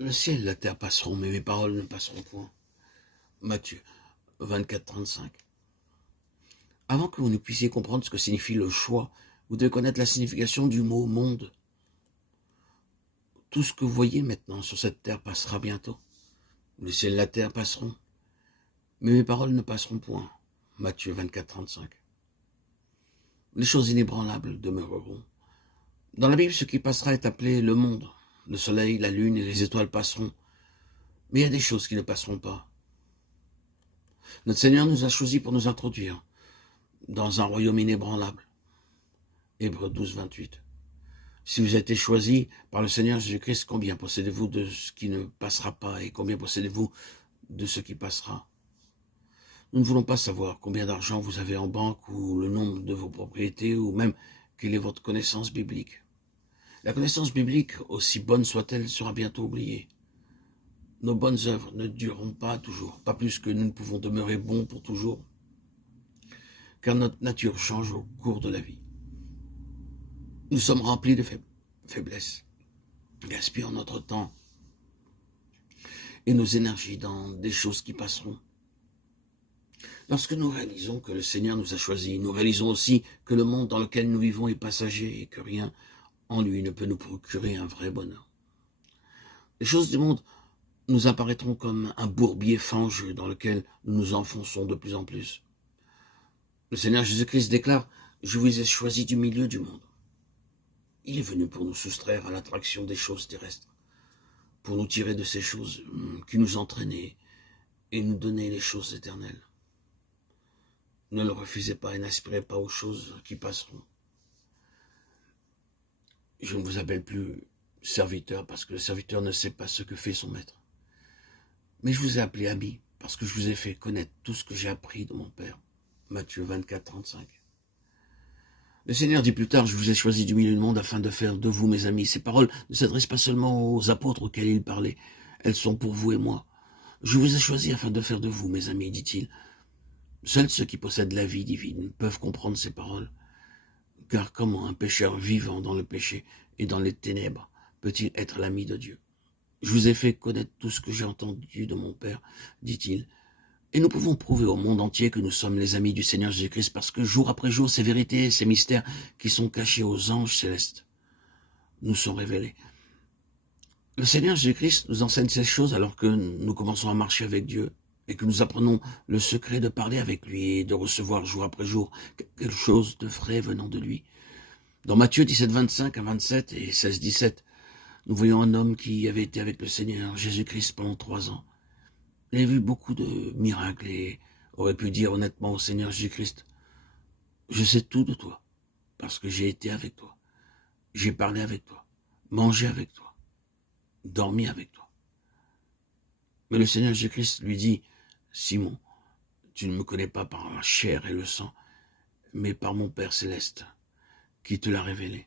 Le ciel et la terre passeront, mais mes paroles ne passeront point. Matthieu 24, 35. Avant que vous ne puissiez comprendre ce que signifie le choix, vous devez connaître la signification du mot monde. Tout ce que vous voyez maintenant sur cette terre passera bientôt. Le ciel et la terre passeront, mais mes paroles ne passeront point. Matthieu 24, 35. Les choses inébranlables demeureront. Dans la Bible, ce qui passera est appelé le monde. Le soleil, la lune et les étoiles passeront. Mais il y a des choses qui ne passeront pas. Notre Seigneur nous a choisis pour nous introduire dans un royaume inébranlable. Hébreux 12, 28. Si vous avez été choisis par le Seigneur Jésus-Christ, combien possédez-vous de ce qui ne passera pas et combien possédez-vous de ce qui passera? Nous ne voulons pas savoir combien d'argent vous avez en banque ou le nombre de vos propriétés ou même quelle est votre connaissance biblique. La connaissance biblique, aussi bonne soit-elle, sera bientôt oubliée. Nos bonnes œuvres ne dureront pas toujours, pas plus que nous ne pouvons demeurer bons pour toujours, car notre nature change au cours de la vie. Nous sommes remplis de faiblesses, gaspillons notre temps et nos énergies dans des choses qui passeront. Lorsque nous réalisons que le Seigneur nous a choisis, nous réalisons aussi que le monde dans lequel nous vivons est passager et que rien en lui ne peut nous procurer un vrai bonheur. Les choses du monde nous apparaîtront comme un bourbier fangeux dans lequel nous nous enfonçons de plus en plus. Le Seigneur Jésus-Christ déclare « Je vous ai choisi du milieu du monde ». Il est venu pour nous soustraire à l'attraction des choses terrestres, pour nous tirer de ces choses qui nous entraînaient et nous donner les choses éternelles. Ne le refusez pas et n'aspirez pas aux choses qui passeront. Je ne vous appelle plus serviteur parce que le serviteur ne sait pas ce que fait son maître. Mais je vous ai appelé ami parce que je vous ai fait connaître tout ce que j'ai appris de mon Père. Matthieu 24, 35. Le Seigneur dit plus tard, je vous ai choisi du milieu du monde afin de faire de vous mes amis. Ces paroles ne s'adressent pas seulement aux apôtres auxquels il parlait. Elles sont pour vous et moi. Je vous ai choisi afin de faire de vous mes amis, dit-il. Seuls ceux qui possèdent la vie divine peuvent comprendre ces paroles. Car comment un pécheur vivant dans le péché et dans les ténèbres peut-il être l'ami de Dieu? Je vous ai fait connaître tout ce que j'ai entendu de mon Père, dit-il. Et nous pouvons prouver au monde entier que nous sommes les amis du Seigneur Jésus-Christ parce que jour après jour, ces vérités, ces mystères qui sont cachés aux anges célestes nous sont révélés. Le Seigneur Jésus-Christ nous enseigne ces choses alors que nous commençons à marcher avec Dieu et que nous apprenons le secret de parler avec lui et de recevoir jour après jour quelque chose de frais venant de lui. Dans Matthieu 17, 25 à 27 et 16, 17, nous voyons un homme qui avait été avec le Seigneur Jésus-Christ pendant 3 ans. Il a vu beaucoup de miracles et aurait pu dire honnêtement au Seigneur Jésus-Christ, « Je sais tout de toi, parce que j'ai été avec toi, j'ai parlé avec toi, mangé avec toi, dormi avec toi. » Mais le Seigneur Jésus-Christ lui dit, « Simon, tu ne me connais pas par la chair et le sang, mais par mon Père céleste qui te l'a révélé.